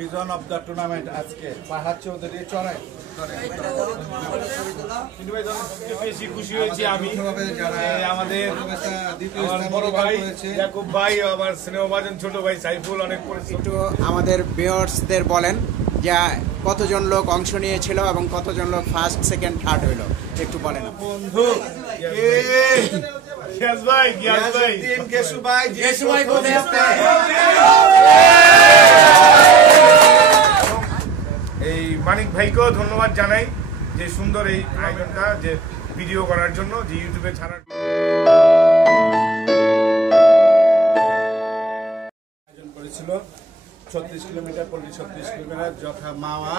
Pigeon of the tournament আজকে ফাহাদ চৌধুরী চড়াই বেশি খুশি হয়েছি আমি আমাদের বড় ভাই ইয়াকুব ভাই, আমার স্নেহভাজন ছোট ভাই সাইফুল অনেক একটু আমাদের ভিউয়ার্সদের বলেন যে কতজন লোক অংশ নিয়েছিল এবং কতজন লোক ফার্স্ট সেকেন্ড থার্ড হইল একটু বলেন। বন্ধু এই মানিক ভাইকেও ধন্যবাদ জানাই যে সুন্দর এই আয়োজনটা যে ভিডিও করার জন্য, যে ইউটিউবে ছাড়ার আয়োজন করেছিল 36 কিলোমিটার 36 কিলোমিটার যথা মাওয়া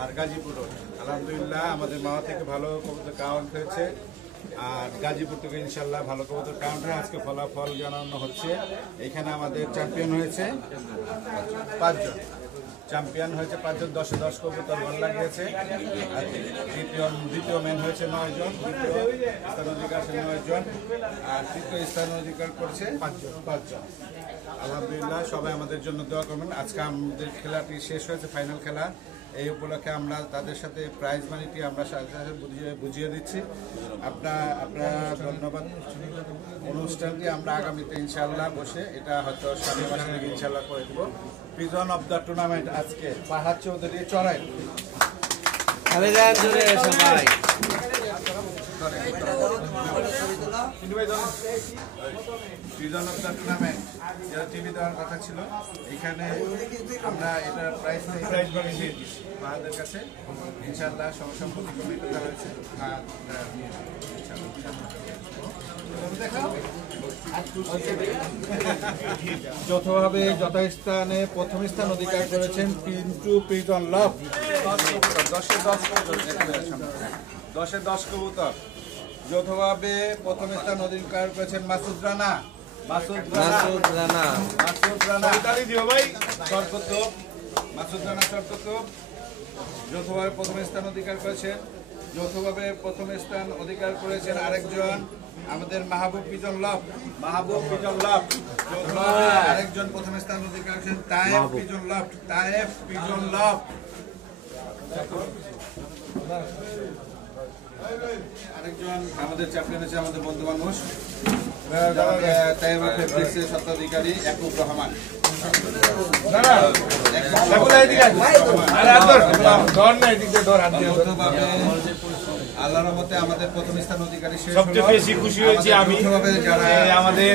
আর গাজীপুর। আলহামদুলিল্লাহ আমাদের মাওয়া থেকে ভালো কবুতর কাউন্ট হয়েছে আর গাজীপুর থেকে ইনশাল্লাহ ভালো কবুতর কাউন্ট হয়ে আজকে ফলাফল জানানো হচ্ছে। এখানে আমাদের চ্যাম্পিয়ন হয়েছে 5 জন, চ্যাম্পিয়ন হয়েছে 5 জন, 10-এ 10 কবুতর ভালো লাগিয়েছে। আর দ্বিতীয় ম্যান হয়েছে 9 জন, দ্বিতীয় স্থান অধিকার 9 জন, আর তৃতীয় স্থান অধিকার করছে 5 জন। আলহামদুলিল্লাহ সবাই আমাদের জন্য দোয়া করবেন। আজকে আমাদের খেলাটি শেষ হয়েছে, ফাইনাল খেলা। এই উপলক্ষে আমরা তাদের সাথে প্রাইজ মানিটি আমরা সাথে বুঝিয়ে দিচ্ছি। আপনারা ধন্যবাদ। অনুষ্ঠানটি আমরা আগামীতে ইনশাআল্লাহ বসে এটা হয়তো শনিবার থেকে ইনশাআল্লাহ করে দেব। পিজন অফ দ্য টুর্নামেন্ট আজকে ফাহাদ চৌধুরী চড়াই পিজন অফ দ্য টুর্নামেন্ট যারা টিভি দেওয়ার কথা ছিল, এখানে আমরা এটার প্রাইজ বানিয়ে দিচ্ছি ফাহাদের কাছে। ইনশাআল্লাহ সমসম্পত্তি কমিটি দেওয়া হয়েছে। যৌথভাবে যথাস্থানে প্রথম স্থান অধিকার করেছেন পিন্টু পিজন লাভ। 10-এ 10 কবুতর। যৌথভাবে প্রথম স্থান অধিকার করেছেন মাসুদ রানা। যৌথভাবে প্রথম স্থান অধিকার করেছেন। যৌথভাবে প্রথম স্থান অধিকার করেছেন আরেকজন আমাদের মাহবুব পিজন লাভ। আরেকজন প্রথম স্থান অধিকার করেছেন তায়েফ পিজন লাভ। আরেকজন আমাদের চ্যাম্পিয়ন হচ্ছে আমাদের বন্ধু মানুষ স্বত্বাধিকারী ইয়াকুব রহমান। আল্লাহর রহমতে আমাদের প্রথম স্থান অধিকারী সবচেয়ে বেশি খুশি হয়েছি আমি আমাদের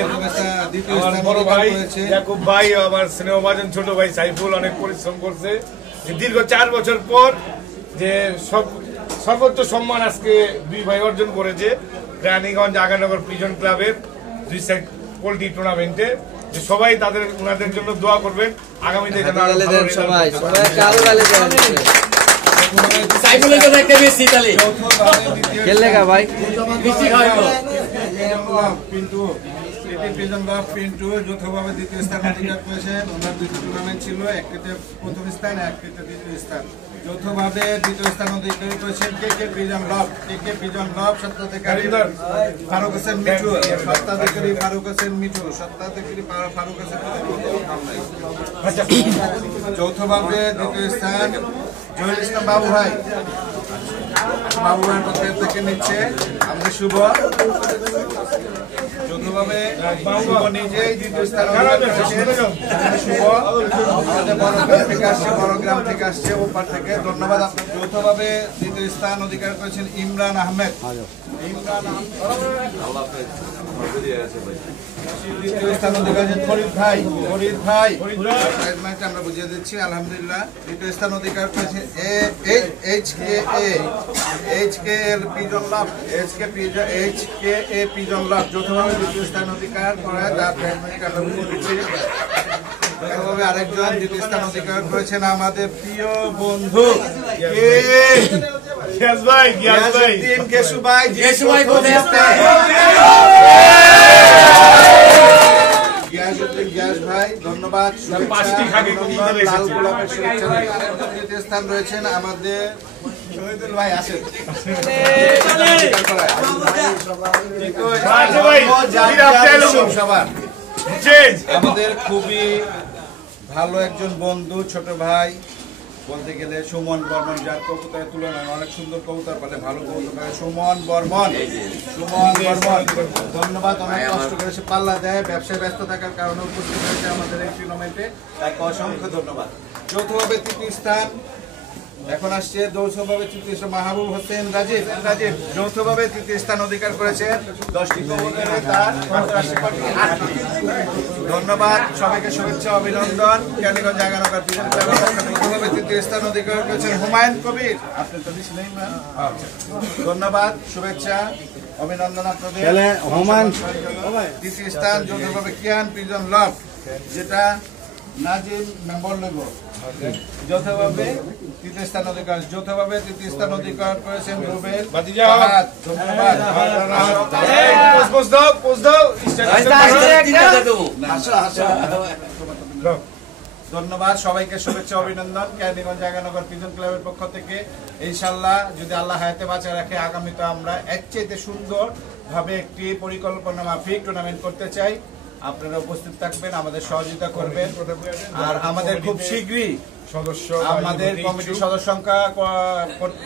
বড় ভাই ইয়াকুব ভাই, আমার স্নেহভাজন ছোট ভাই সাইফুল অনেক পরিশ্রম করছে। দীর্ঘ 4 বছর পর যে সর্বোচ্চ সম্মান আজকে 2 ভাই অর্জন করেছে রানীগঞ্জ আগানগর পিজন ক্লাবের 2 সাইড পোল্ট্রি টুর্নামেন্টে। সবাই ওনাদের জন্য দোয়া করবেন আগামীতে। পিন্টু যৌথভাবে দ্বিতীয় স্থান অধিকার করেছেন। ওনার 2টি টুর্নামেন্ট ছিল, একটিতে প্রথম স্থান, একটিতে দ্বিতীয় স্থান। যৌথভাবে দ্বিতীয় স্থান অধিকার করেছেন কে পিজন লাভ। স্বত্বাধিকারী ফারুক হোসেন মিঠু। যৌথভাবে দ্বিতীয় স্থান জহির ইসলাম বাবু ভাইয়ের পক্ষ থেকে নিচ্ছে আমাদের শুভ। যৌথভাবে নিজেই দ্বিতীয় স্থান শুভ আমাদের বড়গ্রাম থেকে আসছে ওপার থেকে। ধন্যবাদ। যৌথভাবে দ্বিতীয় স্থান অধিকার করেছেন ইমরান আহমেদ। দ্বিতীয় স্থান অধিকার ফরিদ ভাই আমরা বুঝিয়ে দিচ্ছি। আলহামদুলিল্লাহ দ্বিতীয় স্থান অধিকার করেছে HKL পিজন লাভ। যৌথভাবে দ্বিতীয় স্থান অধিকার করে আমরা বুঝিয়ে দিচ্ছি। যৌথভাবে আরেকজন দ্বিতীয় স্থান অধিকার করেছেন আমাদের প্রিয় বন্ধু গ্যাস ভাই। ধন্যবাদ। তৃতীয় স্থান রয়েছেন আমাদের শহীদুল ভাই। আসেন আমাদের খুবই ভালো একজন বন্ধু, ছোট ভাই বলতে গেলে সুমন বর্মন, যার কবুতরের তুলনায় অনেক সুন্দর কবুতর পালে, ভালো কবুতর পালে সুমন বর্মন। ধন্যবাদ, অনেক কষ্ট করে সে পাল্লা দেয়, ব্যবসায় ব্যস্ত থাকার কারণে উপস্থিত হয়েছে আমাদের এই টুর্নামেন্টে, তাকে অসংখ্য ধন্যবাদ। যৌথভাবে তৃতীয় স্থান এখন আসছে, যৌথভাবে তৃতীয় স্থান মাহবুব হোসেন রাজীব। যৌথভাবে তৃতীয় স্থান অধিকার করেছেন, 10টি কবুতরে তার ধন্যবাদ, সবাইকে শুভেচ্ছা অভিনন্দন। কেরানীগঞ্জ 11 নম্বর প্রিজন ক্লাবের যৌথভাবে তৃতীয় স্থান অধিকার করেছেন হুমায়ুন কবির। আপনি তো দিচ্ছেন, ধন্যবাদ, শুভেচ্ছা অভিনন্দন আপনাদের। তৃতীয় স্থান যৌথভাবে কিয়ান প্রিজন লভ, যেটা নাজিম মেম্বর লোক যৌথভাবে তৃতীয় স্থান অধিকার, যৌথভাবে তৃতীয় স্থান অধিকার করেছেন রুবেল। ধন্যবাদ, ধন্যবাদ, সবাইকে শুভেচ্ছা অভিনন্দন। কেরানীগঞ্জ 11 নম্বর প্রিজন ক্লাবের পক্ষ থেকে ইনশাআল্লাহ যদি আল্লাহ হায়াতে বাঁচা রাখে, আগামীতে আমরা এর চাইতে সুন্দর ভাবে একটি পরিকল্পনা মাফিক টুর্নামেন্ট করতে চাই। আপনারা উপস্থিত থাকবেন, আমাদের সহযোগিতা করবেন। আর আমাদের খুব শীঘ্রই আমাদের কমিটির সদস্য সংখ্যা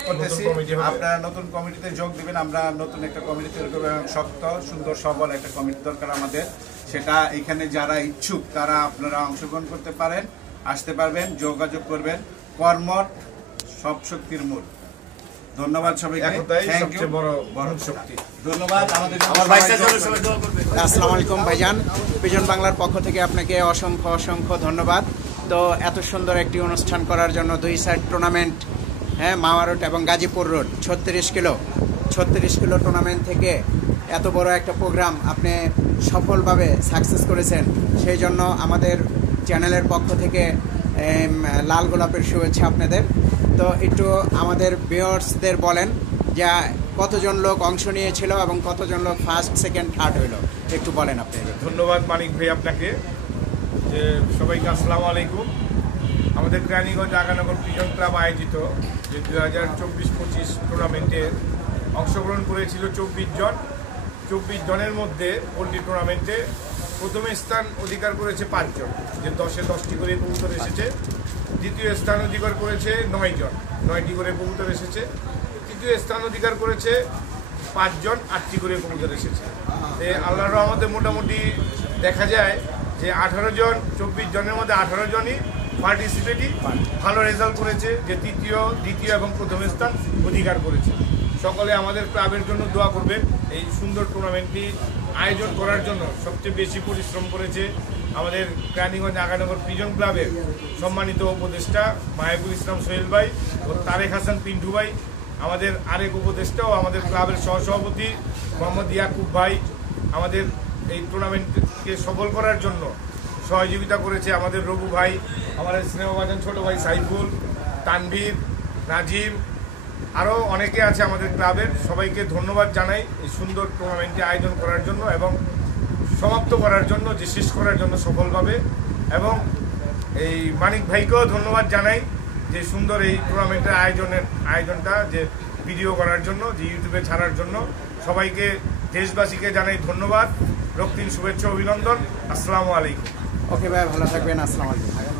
করতেছি, আপনারা নতুন কমিটিতে যোগ দিবেন। আমরা নতুন একটা কমিটি তৈরি করবো, শক্ত সুন্দর সবল একটা কমিটি দরকার আমাদের। সেটা এখানে যারা ইচ্ছুক তারা আপনারা অংশগ্রহণ করতে পারেন, আসতে পারবেন, যোগাযোগ করবেন। কর্ম সব শক্তির মূল। ধন্যবাদ সবাইকে, ধন্যবাদ। আসসালামু আলাইকুম ভাইজান, পিজন বাংলার পক্ষ থেকে আপনাকে অসংখ্য অসংখ্য ধন্যবাদ। তো এত সুন্দর একটি অনুষ্ঠান করার জন্য 2 সাইড টুর্নামেন্ট, হ্যাঁ, মাওয়া রোড এবং গাজীপুর রোড, 36 কিলো টুর্নামেন্ট থেকে এত বড় একটা প্রোগ্রাম আপনি সফলভাবে সাকসেস করেছেন। সেই জন্য আমাদের চ্যানেলের পক্ষ থেকে লাল গোলাপের শুভেচ্ছা আপনাদের। তো একটু আমাদের ভিউয়ার্সদের বলেন যে কতজন লোক অংশ নিয়েছিল এবং কতজন লোক ফার্স্ট, সেকেন্ড, থার্ড হইল, একটু বলেন আপনি। ধন্যবাদ মানিক ভাই আপনাকে, যে সবাইকে আসসালামু আলাইকুম। আমাদের কেরানীগঞ্জ 11 নম্বর প্রিজন ক্লাব আয়োজিত যে 2024-25 টুর্নামেন্টে অংশগ্রহণ করেছিল 24 জন। 24 জনের মধ্যে পোল্ট্রি টুর্নামেন্টে প্রথম স্থান অধিকার করেছে 5 জন, যে 10-এ 10টি করে কবুতর এসেছে। দ্বিতীয় স্থান অধিকার করেছে 9 জন, 9টি করে কবুতর এসেছে। তৃতীয় স্থান অধিকার করেছে 5 জন, 8টি করে কবুতর এসেছে। আল্লাহর রহমতে মোটামুটি দেখা যায় যে 18 জন, 24 জনের মধ্যে 18 জনই পার্টিসিপেটই ভালো রেজাল্ট করেছে, যে তৃতীয়, দ্বিতীয় এবং প্রথম স্থান অধিকার করেছে। সকলে আমাদের ক্লাবের জন্য দোয়া করবেন। এই সুন্দর টুর্নামেন্টটি আয়োজন করার জন্য সবচেয়ে বেশি পরিশ্রম করেছে আমাদের কেরানীগঞ্জ 11 নম্বর প্রিজন ক্লাবের সম্মানিত উপদেষ্টা মাহবুব ইসলাম সোহেল ভাই ও তারেক হাসান পিন্টু ভাই, আমাদের আরেক উপদেষ্টা ও আমাদের ক্লাবের সহসভাপতি মোহাম্মদ ইয়াকুব ভাই। আমাদের এই টুর্নামেন্টকে সফল করার জন্য সহযোগিতা করেছে আমাদের রঘু ভাই, আমাদের স্নেহভাজন ছোট ভাই সাইফুল, তানভীর, নাজিম, আরও অনেকে আছে আমাদের ক্লাবের। সবাইকে ধন্যবাদ জানাই এই সুন্দর টুর্নামেন্টটি আয়োজন করার জন্য এবং সমাপ্ত করার জন্য, যে শেষ করার জন্য সফলভাবে। এবং এই মানিক ভাইকেও ধন্যবাদ জানাই যে সুন্দর এই টুর্নামেন্টের আয়োজনটা যে ভিডিও করার জন্য, যে ইউটিউবে ছাড়ার জন্য। সবাইকে, দেশবাসীকে জানাই ধন্যবাদ, রক্তিম শুভেচ্ছা অভিনন্দন। আসসালামু আলাইকুম। ওকে ভাই, ভালো থাকবেন, আসসালামু আলাইকুম।